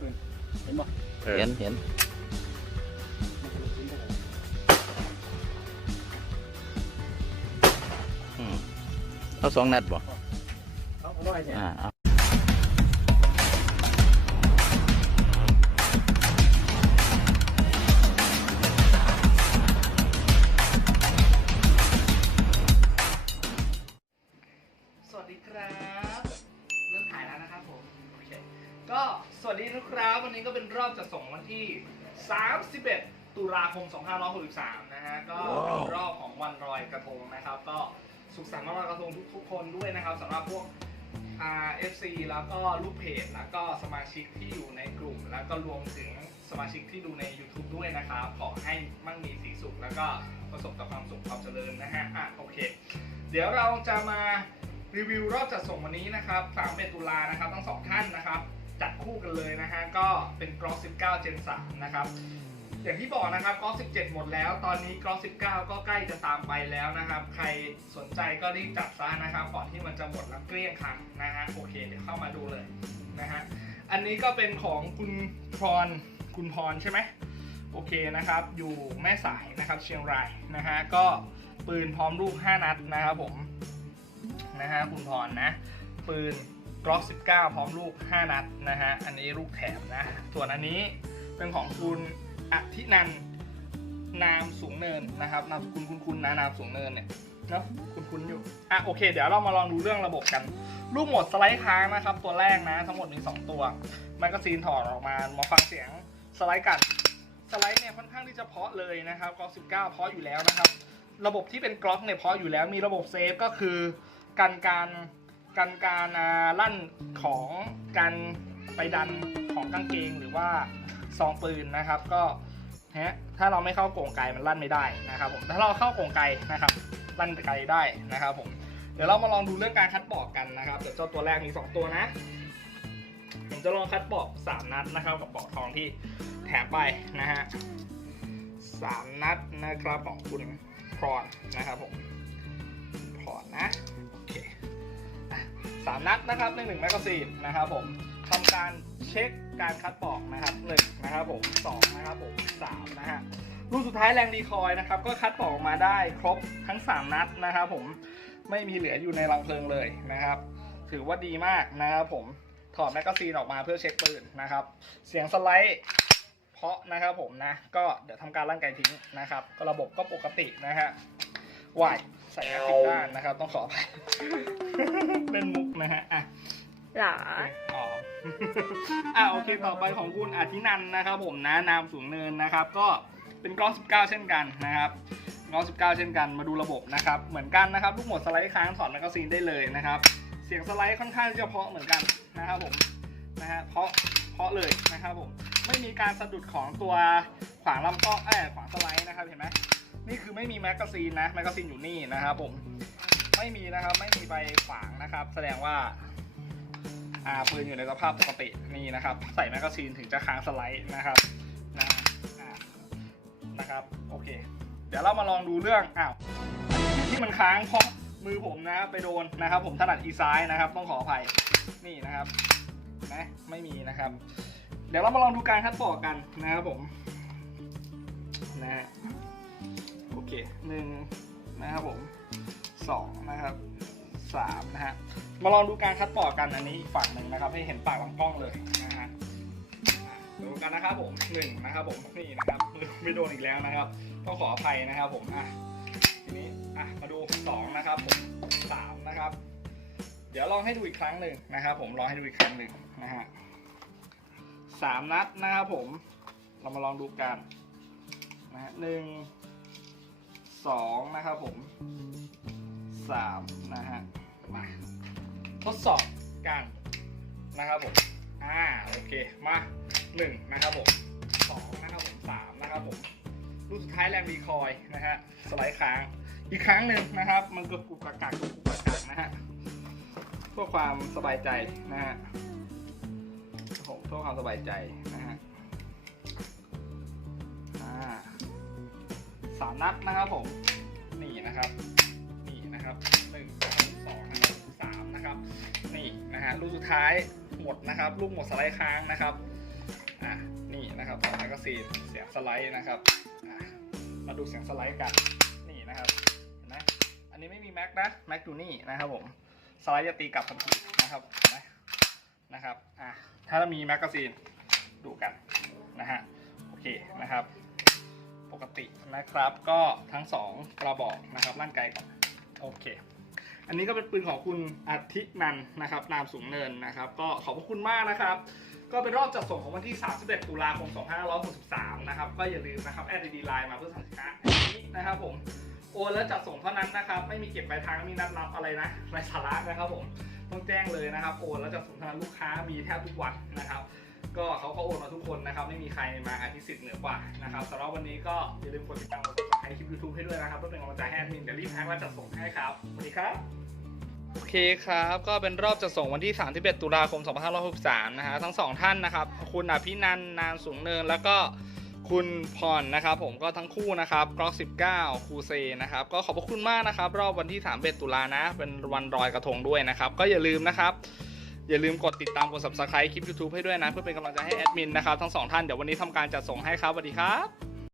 ปืนเห็นบ่เออเห็นเห็นมันเป็นปืนเท่าไหร่อืมเอาสองนัดบ่เอาเอาร้อยเนี่ยอ่าเอาสวัสดีครับ วัสดีนะครับ วันนี้ก็เป็นรอบจัดส่งวันที่ 31 ตุลาคม 2563 นะฮะ ก็เป็นรอบของวันลอยกระทงนะครับ ก็สุขสันต์วันลอยกระทงทุกๆคนด้วยนะครับสำหรับพวก RFC แล้วก็ลูกเพจ แล้วก็สมาชิกที่อยู่ในกลุ่ม แล้วก็รวมถึงสมาชิกที่ดูใน YouTube ด้วยนะครับ ขอให้มั่งมีสีสุข แล้วก็ประสบแต่ความสุขความเจริญนะฮะ อะโอเค เดี๋ยวเราจะมารีวิวรอบจัดส่งวันนี้นะครับ3เมตุลานะครับ ทั้งสองท่านนะครับจัด คู่กันเลยนะฮะก็เป็นกรอส19 Gen 3นะครับอย่างที่บอกนะครับกรอส17 หมดแล้ว ตอนนี้กรอส19 ก็ใกล้จะตามไปแล้วนะครับ ใครสนใจก็รีบจัดซะนะครับ ก่อนที่มันจะหมดแล้วเกลี้ยงคลังนะฮะ โอเค เดี๋ยวเข้ามาดูเลยนะฮะ อันนี้ก็เป็นของคุณพร คุณพรใช่ไหม โอเคนะครับ อยู่แม่สายนะครับเชียงรายนะฮะ ก็ปืนพร้อมลูก 5 นัดนะครับผม นะฮะ คุณพรนะ ปืน ล็อก 19 พร้อมลูก 5 นัดนะฮะ อันนี้ลูกแถมนะ ส่วนอันนี้เป็นของคุณอธินันนามสูงเนินนะครับ นามสกุลคุณคุณนะนามสูงเนินเนี่ยเนาะคุณคุณอยู่ อะโอเค เดี๋ยวเรามาลองดูเรื่องระบบกัน ลูกหมดสไลด์ค้างนะครับ ตัวแรกนะ ทั้งหมดมี2ตัวแมกกาซีนถอดออกมา มาฟังเสียงสไลด์กัน สไลด์เนี่ยค่อนข้างที่จะเพาะเลยนะครับกล็อก19 เพาะอยู่แล้วนะครับ ระบบที่เป็นกล็อกเนี่ยเพาะอยู่แล้ว มีระบบเซฟก็คือการการ การการลั่นของการไปดันของกางเกงหรือว่าซองปืนนะครับ ก็ฮะถ้าเราไม่เข้าโกงไกมันลั่นไม่ได้นะครับผมถ้าเราเข้าโกงไกนะครับลั่นไกได้นะครับผมเดี๋ยวเรามาลองดูเรื่องการคัดบอกกันนะครับเดี๋ยวเจ้าตัวแรกมีสองตัวนะผมจะลองคัดบอกสามนัดนะครับกับบอกทองที่แถมไปนะฮะสามนัดนะครับของคุณพรอนนะครับผม 3 นัดนะครับใน1แมกกาซีนนะครับผมทำการเช็คการคัดปอกนะครับ1นะครับผม2นะครับผม3นะฮะรูปสุดท้ายแรงดีคอยนะครับก็คัดปอกอกมาได้ครบทั้ง 3 นัดนะครับผมไม่มีเหลืออยู่ในรังเพลิงเลยนะครับ ถือว่าดีมากนะครับผมถอดแมกกาซีนออกมาเพื่อเช็คปืนนะครับ เสียงสไลด์เพาะนะครับผมนะ ก็เดี๋ยวทำการลั่นไกทิ้งนะครับ ก็ระบบก็ปกตินะฮะไหว ส่แอปติดด้านนะครับ ต้องขออภัยเป็นมุกนะฮะอะหรออ๋ออะโอเคต่อไปของคุณอาทินันท์นะครับ ผมนะนามสูงเนินนะครับ ก็เป็นกล้อง 19 เช่นกันนะครับกล้อง 19 เช่นกันมาดูระบบนะครับ เหมือนกันนะครับลูกหมดสไลด์ค้างถอดแมกกาซีนได้เลยนะครับ เสียงสไลด์ค่อนข้างที่จะเพราะเหมือนกันนะครับผมนะฮะเพราะเพราะเลยนะครับผมไม่มีการสะดุดของตัวขวางลำกล้องเอ้ยขวางสไลด์นะครับเห็นไหม นี่คือไม่มีแมกกาซีนนะแมกกาซีนอยู่นี่นะครับผมไม่มีนะครับไม่มีใบขวางนะครับ แสดงว่าอ่าปืนอยู่ในสภาพปกตินี่นะครับ ใส่แมกกาซีนถึงจะค้างสไลด์นะครับนะนะครับโอเค เดี๋ยวเรามาลองดูเรื่องอ้าวที่มันค้างเพราะมือผมนะไปโดนนะครับ ผมถนัดอีซ้ายนะครับ ต้องขออภัยนี่นะครับนะไม่มีนะครับ เดี๋ยวเรามาลองดูการคัดปอกกันนะครับผมนะฮะ เคหนึ่งนะครับผมสองนะครับสามนะฮะมาลองดูการคัดปอกกันอันนี้อีกฝั่งหนึ่งนะครับ ให้เห็นปากลำกล้องเลยนะฮะดูกันนะครับผมหนึ่งนะครับผมนี่นะครับไม่โดนอีกแล้วนะครับต้องขออภัยนะครับผมอะทีนี้อะมาดูสองนะครับผมสามนะครับ เดี๋ยวลองให้ดูอีกครั้งหนึ่งนะครับ ผมลองให้ดูอีกครั้งหนึ่งนะฮะสามนัดนะครับผม เรามาลองดูกันนะฮะหนึ่ง สองนะครับผมสามนะฮะ มาทดสอบกันนะครับผม อ่าโอเคมาหนึ่งนะครับผมสองนะครับผมสามนะครับผมลูกสุดท้ายแรงดีคอยนะฮะสไลด์ค้างอีกครั้งหนึ่งนะครับ มันก็กุกกักกักกุกกักกักนะฮะเพื่อความสบายใจนะฮะผมเพื่อความสบายใจนะฮะ สามนัดนะครับผมนี่นะครับนี่นะครับหนึ่งสองนะครับสามนะครับนี่นะฮะลูกสุดท้ายหมดนะครับลูกหมดสไลด์ค้างนะครับอะนี่นะครับต่อไปก็ซีเสียงสไลด์นะครับอะมาดูเสียงสไลด์กันนี่นะครับเห็นไหมอันนี้ไม่มีแม็กนะแม็กอยู่นี่นะครับผมสไลด์จะตีกลับทันทีนะครับเห็นไหมนะครับอะถ้ามีแมกกาซีนดูกันนะฮะโอเคนะครับ ปกตินะครับ ก็ทั้งสองกระบอกนะครับลั่นไกลก่อนโอเค อันนี้ก็เป็นปืนของคุณอาทิตนันนะครับ นามสูงเนินนะครับ ก็ขอบพระคุณมากนะครับ ก็เป็นรอบจัดส่งของวันที่ 31 ตุลาคม 2563 นะครับ ก็อย่าลืมนะครับแอดดีไลน์มาเพื่อสั่งสินค้าอันนี้นะครับผมโอนแล้วจัดส่งเท่านั้นนะครับ ไม่มีเก็บปลายทางม่มีนัดรับอะไรนะไรสาระนะครับผมต้องแจ้งเลยนะครับโอนแล้วจัดส่งเท่านั้นลูกค้ามีแทบทุกวันนะครับ ก็เขาก็โอนมาทุกคนนะครับ ไม่มีใครมาอภิสิทธิ์เหนือกว่านะครับสำหรับวันนี้ก็อย่าลืมกดติดตามกด subscribe คลิป YouTube ให้ด้วยนะครับเพื่อเป็นกำลังใจให้แอดมินเดี๋ยวรีบแพ็คและจัดส่งให้ครับสวัสดีครับโอเคครับ ก็เป็นรอบจัดส่งวันที่ 31 ตุลาคม 2563 นะฮะ ทั้งสองท่านนะครับ คุณอภินันนามสูงเนิน แล้วก็คุณพรนะครับ ผมก็ทั้งคู่นะครับกรอก19 คูเซนะครับ ก็ขอบพระคุณมากนะครับ รอบวันที่ 31 ตุลานะ เป็นวันรอยกระทงด้วยนะครับ ก็อย่าลืมนะครับ อย่าลืมกดติดตามกด subscribe คลิป YouTube ให้ด้วยนะ เพื่อเป็นกำลังใจให้แอดมินนะครับทั้งสองท่านเดี๋ยววันนี้ทำการจัดส่งให้ครับสวัสดีครับ